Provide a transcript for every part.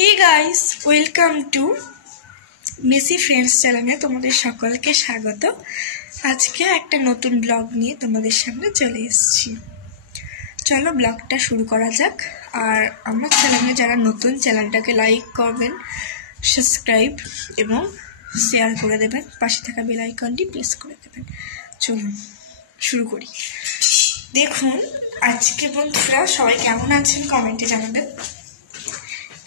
Hey guys, welcome to Messi friends চ্যানেলে তোমাদের সকলকে স্বাগত। আজকে একটা নতুন ব্লগ নিয়ে তোমাদের সামনে চলে এসেছি। চলো ব্লগটা শুরু করা যাক। আর আমার চ্যানেলে যারা নতুন, চ্যানেলটাকে লাইক করবেন, সাবস্ক্রাইব এবং শেয়ার করে দেবেন, পাশে থাকা বেল আইকনটি প্রেস করে দেবেন। চলুন শুরু করি। দেখুন আজকে বন্ধুরা সবাই কেমন আছেন কমেন্টে জানাবেন।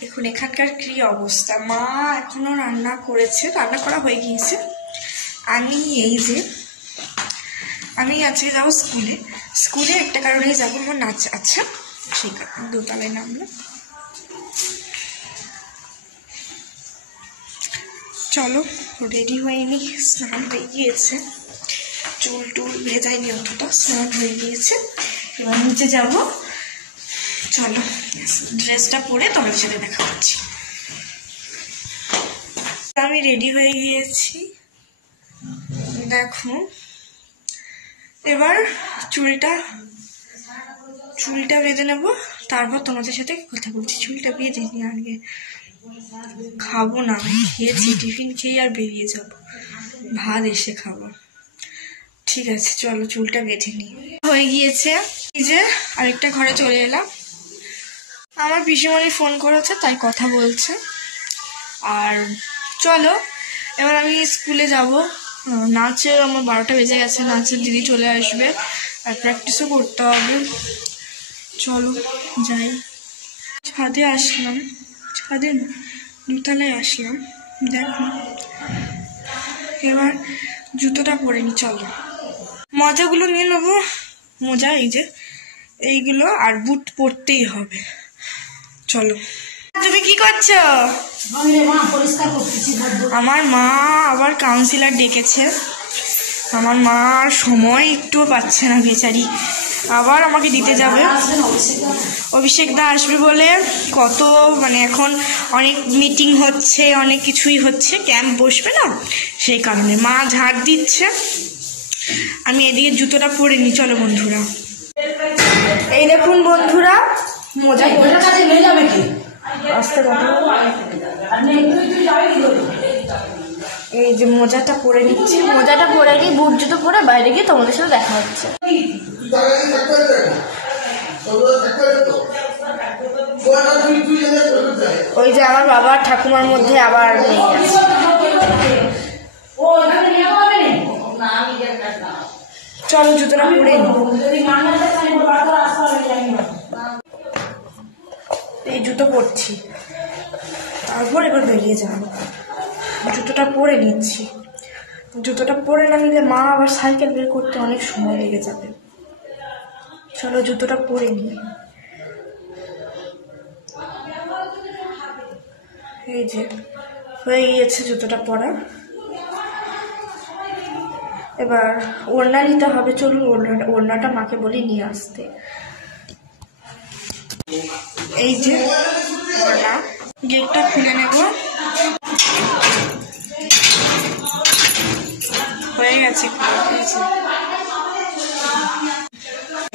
দেখুন এখানকার কি অবস্থা, মা এখনো রান্না করেছে, রান্না করা হয়ে গিয়েছে। আমি আজকে যাবো স্কুলে একটা কারণে যাবো, আমার নাচ আছে, সেই কারণে দোতলায় নামলাম। চলো রেডি হয়ে নি, স্নান হয়ে গিয়েছে, চুল টুল ভেজাইনি অতটা, স্নান হয়ে গিয়েছে। এবার নিচে যাবো। চলো ড্রেসটা পরে তোমার সাথে দেখা হচ্ছে। আমি রেডি হয়ে গিয়েছি, দেখো। এবার চুলটা বেঁধে নেবো, তারপর তোমাদের সাথে কথা বলছি। চুলটা বেঁধে নি, আগে খাবো না, খেয়েছি, টিফিন খেয়ে আর বেরিয়ে যাবো, ভাত এসে খাবো। ঠিক আছে চলো চুলটা বেঁধে নি। হয়ে গিয়েছে, এই যে আরেকটা ঘরে চলে এলাম। আমার পিসিমণি ফোন করেছে, তাই কথা বলছে। আর চলো এবার আমি স্কুলে যাব। নাচে আমার 12টা বেজে গেছে, নাচের দিদি চলে আসবে, আর প্র্যাকটিসও করতে হবে। চলো যাই। ছাদে আসলাম, ছাদে দোতলায় আসলাম। দেখো এবার জুতোটা পরে নি। চলো মোজাগুলো নিয়ে নেবো, মোজা এই যে এইগুলো, আর বুট পরতেই হবে। চলো। তুমি কি করছো? আমার মা আবার কাউন্সিলর ডেকেছে। আমার মা আর সময় একটুও পাচ্ছে না বেচারি, আবার আমাকে দিতে যাবে। অভিষেক দা আসবে বলে কত, এখন অনেক মিটিং হচ্ছে, অনেক কিছুই হচ্ছে, ক্যাম্প বসবে না, সেই কারণে মা ঝাড় দিচ্ছে। আমি এদিকে জুতোটা পরে নি। চলো বন্ধুরা, এই দেখুন বন্ধুরা, মোজা আসতে কথা, এই যে মোজাটা পরে নিচ্ছি। মোজাটা পরে গিয়ে বুট জুতো পরে বাইরে গিয়ে তোমাদের সাথে দেখা হচ্ছে। ওই যে আমার বাবা ঠাকুমার মধ্যে আবার নেই আছে। চলো জুতোটা পরে নি। এই জুতো পরছি, তারপর এবার বেরিয়ে যাবো। জুতোটা পরে নিচ্ছি, জুতোটা পরে না নিলে মা আবার সাইকেল বের করতে অনেক সময় লেগে যাবে। চলো জুতোটা পরে নিই। এই যে হয়ে গিয়েছে জুতোটা পরা। এবার ওড়না নিতে হবে। চলুন ওড়নাটা মাকে বলি নিয়ে আসতে। এই যে ওড়না, গেটটা খুলে নেব। হয়ে গেছে,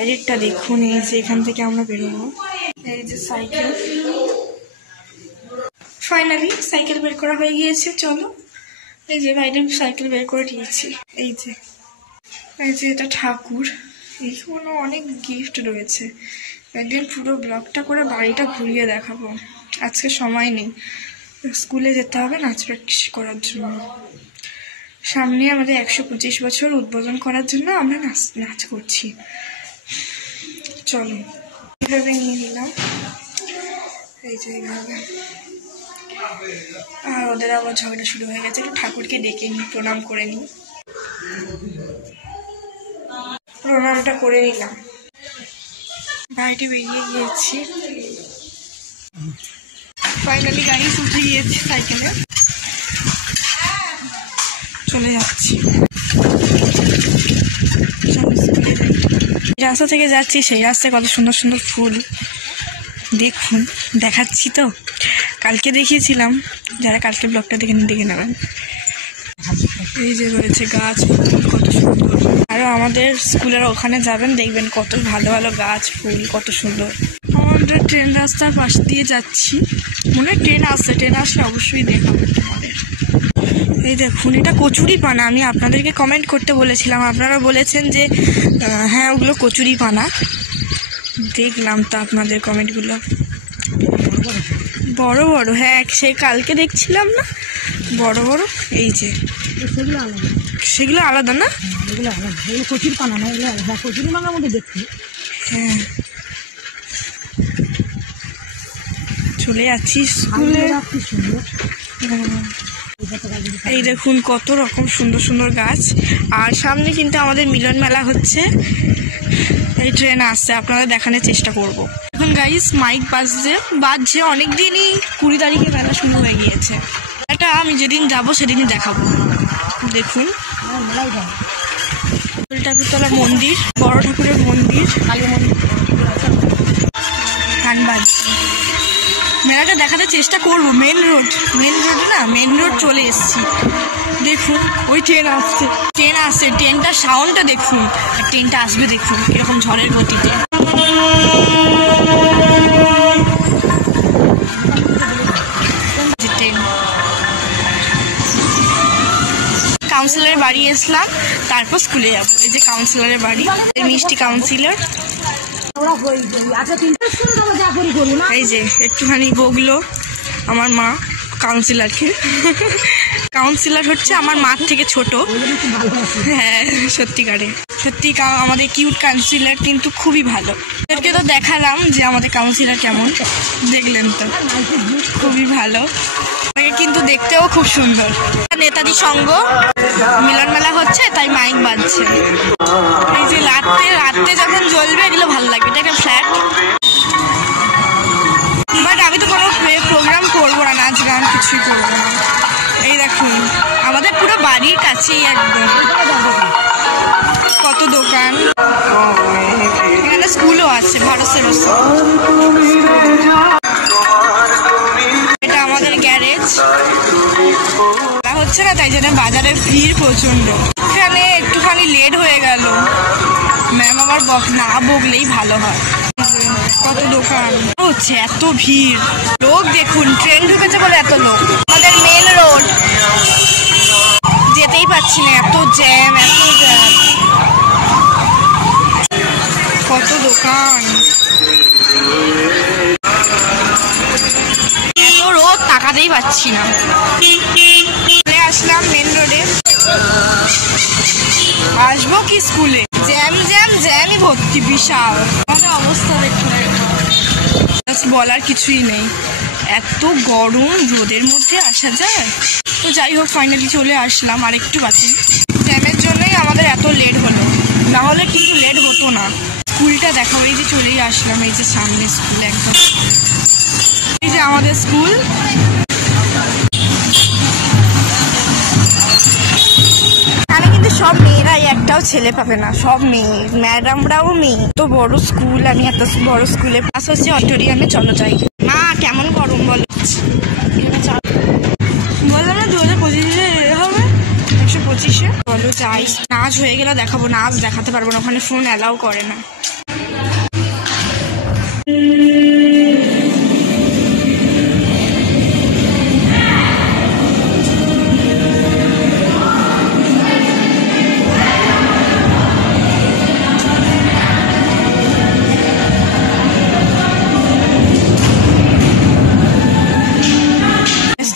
এদিকটা দেখুন। এই যে এখান থেকে আমরা বেরোবো। এই যে সাইকেল, ফাইনালি সাইকেল বের করা হয়ে গিয়েছে। চলো, এই যে বাইরে সাইকেল বের করে দিয়েছি। এই যে এটা ঠাকুর, এইখানে অনেক গিফট রয়েছে। একদিন পুরো ব্লগটা করে বাড়িটা ঘুরিয়ে দেখাবো। আজকে সময় নেই, স্কুলে যেতে হবে নাচ প্র্যাকটিস করার জন্য। সামনে আমাদের 125 বছর উদ্বোধন করার জন্য আমরা নাচ করছি। চলো এইভাবে নিয়ে নিলাম, এই যে এইভাবে। আর ওদের আবার ঝগড়া শুরু হয়ে গেছে। একটু ঠাকুরকে ডেকে নিই, প্রণাম করে নিই। প্রণামটা করে নিলাম, বাড়িতে বেরিয়ে গিয়েছি। ফাইনালি গাড়ি উঠে গিয়েছি, সাইকেলে চলে যাচ্ছি। রাস্তা থেকে যাচ্ছি, সেই রাস্তায় কত সুন্দর সুন্দর ফুল দেখুন, দেখাচ্ছি তো, কালকে দেখিয়েছিলাম, যারা কালকে ব্লগটা দেখে নেবেন। এই যে রয়েছে গাছ, ফুল কত সুন্দর। আরও আমাদের স্কুলের ওখানে যাবেন, দেখবেন কত ভালো ভালো গাছ ফুল, কত সুন্দর। আমার আমরা ট্রেন রাস্তার পাশ দিয়ে যাচ্ছি, মনে হয় ট্রেন আসলে অবশ্যই দেখাবো তোমাদের। এই দেখুন, এটা কচুরি পানা। আমি আপনাদেরকে কমেন্ট করতে বলেছিলাম, আপনারা বলেছেন যে হ্যাঁ ওগুলো কচুরি পানা। দেখলাম তো আপনাদের কমেন্টগুলো, বড় বড়। হ্যাঁ সেই কালকে দেখছিলাম না, বড় বড়। এই যে সেগুলো আলাদা না, এগুলো আলাদা, এগুলো কচুরি পানা না, এগুলো আলাদা। কচুরি পানার মধ্যে দেখছি। হ্যাঁ চলে যাচ্ছি স্কুলে। এই দেখুন কত রকম সুন্দর সুন্দর গাছ, আর সামনে কিন্তু আমাদের মিলন মেলা হচ্ছে। এই ট্রেন আসছে, আপনাদের দেখানোর চেষ্টা করব। এখন গাইস মাইক বাজছে অনেকদিনই, 20 তারিখে মেলা শুরু হয়ে গিয়েছে। এটা আমি যেদিন যাব সেদিনই দেখাবো। দেখুন ঠাকুরতলা মন্দির, বড় ঠাকুরের মন্দির, কালী মন্দির, কানবাজ। মেলাটা দেখাতে চেষ্টা করবো। মেন রোড না, মেন রোড চলে এসেছি। দেখুন ওই ট্রেন আসছে, ট্রেনটার সাউন্ডটা দেখুন, ট্রেনটা আসবে দেখুন কিরকম ঝড়ের গতিতে। ট্রেন কাউন্সিলরের বাড়ি আসলাম, তারপর স্কুলে যাবো। এই যে কাউন্সিলরের বাড়ি, এই মিষ্টি কাউন্সিলর। এই যে একটুখানি বগলো আমার মা কাউন্সিলরকে। কাউন্সিলর হচ্ছে আমার মার থেকে ছোট। হ্যাঁ সত্যিকারে, সত্যি আমাদের কিউট কাউন্সিলর কিন্তু খুবই ভালো। এদেরকে তো দেখালাম যে আমাদের কাউন্সিলর কেমন, দেখলেন তো, খুবই ভালো। কিন্তু দেখতেও খুব সুন্দর। নেতাজি সংঘ মিলন মেলা হচ্ছে, তাই মাইক বাজছে। এই যে রাত্রে যখন জ্বলবে এগুলো ভালো লাগবে। এটা একটা ফ্ল্যাট, বাট আমি তো কোনো প্রোগ্রাম করবো না, নাচ গান কিছুই করবো না। এই দেখুন আমাদের পুরো বাড়ির কাছেই একদম কত দোকান, এখানে স্কুলও আছে, ভারত সেবাশ্রম। এটা আমাদের গ্যারেজ। হচ্ছে না, তাই জন্য বাজারে ভিড় প্রচন্ড। এখানে একটুখানি লেট হয়ে গেল, ম্যাম আবার না বকলেই ভালো হয়। কত দোকান হচ্ছে, এত ভিড়, লোক দেখুন, ট্রেন ঢুকেছে বলে এত লোক। আমাদের মেন রোড, যেতেই পারছি না, এত জ্যাম। কত দোকান, এত রোদ, তাকাতেই পাচ্ছি না। আসলাম মেন রোডে, আসবো কি স্কুলে, জ্যামই ভর্তি, বিশাল। আমাদের অবস্থা দেখুন, বলার কিছুই নেই। এত গরম, রোদের মধ্যে আসা যায়? তো যাই হোক, ফাইনালি চলে আসলাম। আর একটু বাকি, জ্যামের জন্যই আমাদের এত লেট হলো, না হলে কিন্তু লেট হতো না। স্কুলটা দেখো, এই যে চলেই আসলাম, এই যে সামনে স্কুল একদম। এই যে আমাদের স্কুল। এখানে কিন্তু সব মেয়েরাই, একটাও ছেলে পাবে না, সব মেয়ে, ম্যাডামরাও মেয়ে। তো বড় স্কুল, আমি এত বড় স্কুলে পাস হচ্ছে অডিটোরিয়ামে। চলো যাই। মা কেমন গরম বলো, বললাম না 2025-এ হবে, 125-এ। বলো যাই। নাচ হয়ে গেলে দেখাবো, নাচ দেখাতে পারবো না, ওখানে ফোন অ্যালাউ করে না।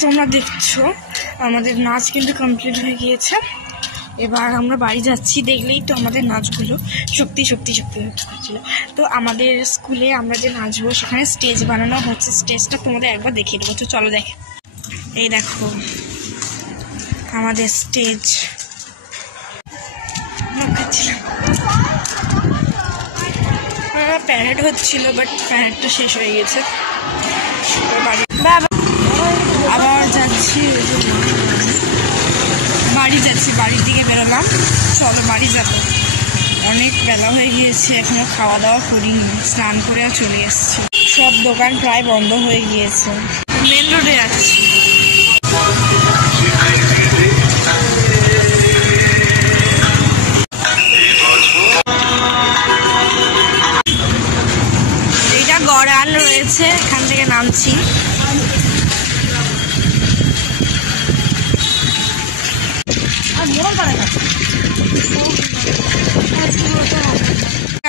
তোমরা দেখছো আমাদের নাচ কিন্তু কমপ্লিট হয়ে গিয়েছে। এবার আমরা বাড়ি যাচ্ছি। দেখলেই তো আমাদের নাচগুলো শক্তি করছিল। তো আমাদের স্কুলে আমরা যে নাচবো, সেখানে স্টেজ বানানো হচ্ছে। স্টেজটা তোমাদের একবার দেখিয়ে দেবো, তো চলো দেখে। এই দেখো আমাদের স্টেজ। প্যারেড হচ্ছিল, বাট প্যারেডটা শেষ হয়ে গেছে। আবার যাচ্ছি, বাড়ির দিকে বেরোলাম। চলো বাড়ি যাবো, অনেক বেলা হয়ে গিয়েছে, এখনো খাওয়া দাওয়া করিনি, স্নান করে আর চলে এসেছি। সব দোকান প্রায় বন্ধ হয়ে গিয়েছে। মেন রোডে যাচ্ছি। এইটা গড়ান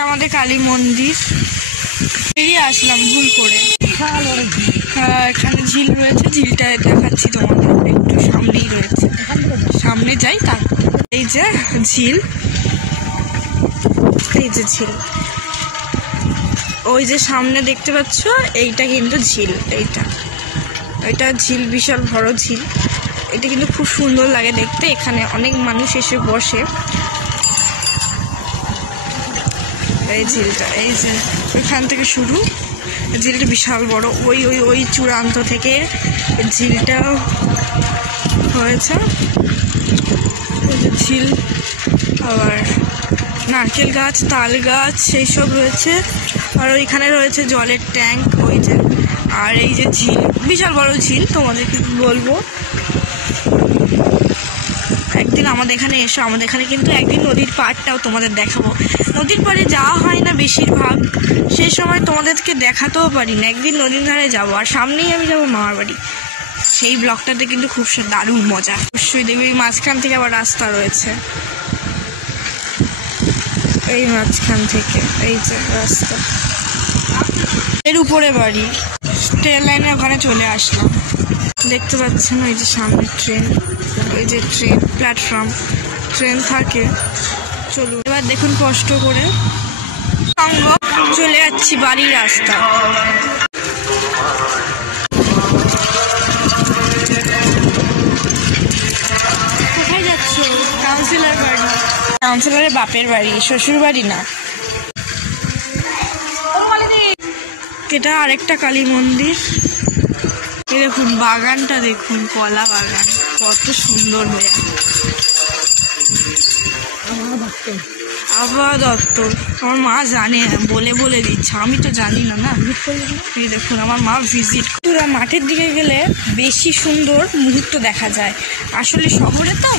আমাদের কালী মন্দির বেরিয়ে আসলাম ভুল করে। এখানে ঝিল রয়েছে, ঝিলটা দেখাচ্ছি তোমাদের, একটু সামনেই রয়েছে, সামনে যাই তারপর। এই যে ঝিল, এই যে ঝিল, ওই যে সামনে দেখতে পাচ্ছ এইটা কিন্তু ঝিল, এইটা ঝিল, বিশাল বড় ঝিল। এটা কিন্তু খুব সুন্দর লাগে দেখতে, এখানে অনেক মানুষ এসে বসে। এই ঝিলটা, এই যে ওইখান থেকে শুরু, ঝিলটা বিশাল বড়, ওই ওই ওই চূড়ান্ত থেকে ঝিলটা হয়েছে। ওই যে ঝিল, আবার নারকেল গাছ, তাল গাছ সেই সব রয়েছে, আর ওইখানে রয়েছে জলের ট্যাঙ্ক, ওই যে। আর এই যে ঝিল, বিশাল বড় ঝিল, তোমাদেরকে বলবো একদিন আমাদের এখানে এসো। আমাদের এখানে কিন্তু একদিন নদীর পাড়টাও তোমাদের দেখাবো। নদীর পাড়ে যাওয়া হয় না বেশিরভাগ, সেই সময় তোমাদেরকে দেখাতেও পারি না। একদিন নদীর ধারে যাবো, আর সামনেই আমি যাবো মামার বাড়ি। সেই ব্লগটাতে কিন্তু খুব দারুণ মজা। অবশ্যই দেখবি মাঝখান থেকে আবার রাস্তা রয়েছে, এই মাঝখান থেকে এই যে রাস্তা, এর উপরে বাড়ি। ট্রেন লাইনে ওখানে চলে আসলাম, দেখতে পাচ্ছেন ওই যে সামনে ট্রেন, ওই যে ট্রেন প্ল্যাটফর্ম, ট্রেন থাকে। চলুন এবার দেখুন কষ্ট করে সঙ্গ চলে যাচ্ছি বাড়ির রাস্তা। কোথায় যাচ্ছ? কাউন্সিলর বাড়ি, কাউন্সিলরের বাপের বাড়ি, শ্বশুর বাড়ি না। এটা আরেকটা কালী মন্দির। এই দেখুন বাগানটা, দেখুন কলা বাগান কত সুন্দর হয়ে। আবহাওয়া দপ্তর, আমার মা জানে, বলে বলে দিচ্ছে, আমি তো জানি না। না এই দেখুন আমার মা ভিজিট। পুরো মাঠের দিকে গেলে বেশি সুন্দর মুহূর্ত দেখা যায়। আসলে শহরে তো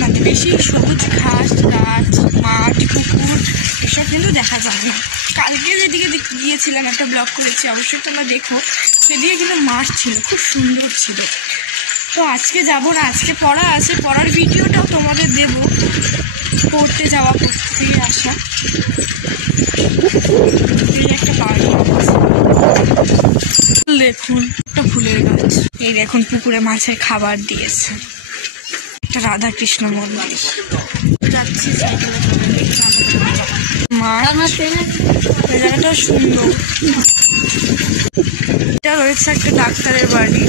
মানে বেশি সবুজ ঘাস, গাছ, মাঠ, পুকুর এসব কিন্তু দেখা যায় না। কালকে যেদিকে গিয়েছিলাম, একটা ব্লগ করেছি, অবশ্যই তোমরা দেখো, সেদিকে কিন্তু মাঠ ছিল, খুব সুন্দর ছিল। তো আজকে যাব না, আজকে পড়া আছে, পড়ার ভিডিওটাও তোমাদের দেব। পড়তে যাওয়া, পড়তে আসা। একটা বাড়ি দেখুন, একটা ফুলের গাছ। এই দেখুন পুকুরে মাছের খাবার দিয়েছে। একটা রাধা কৃষ্ণ মন্দির। যাচ্ছি মাছ, জায়গাটা সুন্দর। এটা রয়েছে একটা ডাক্তারের বাড়ি।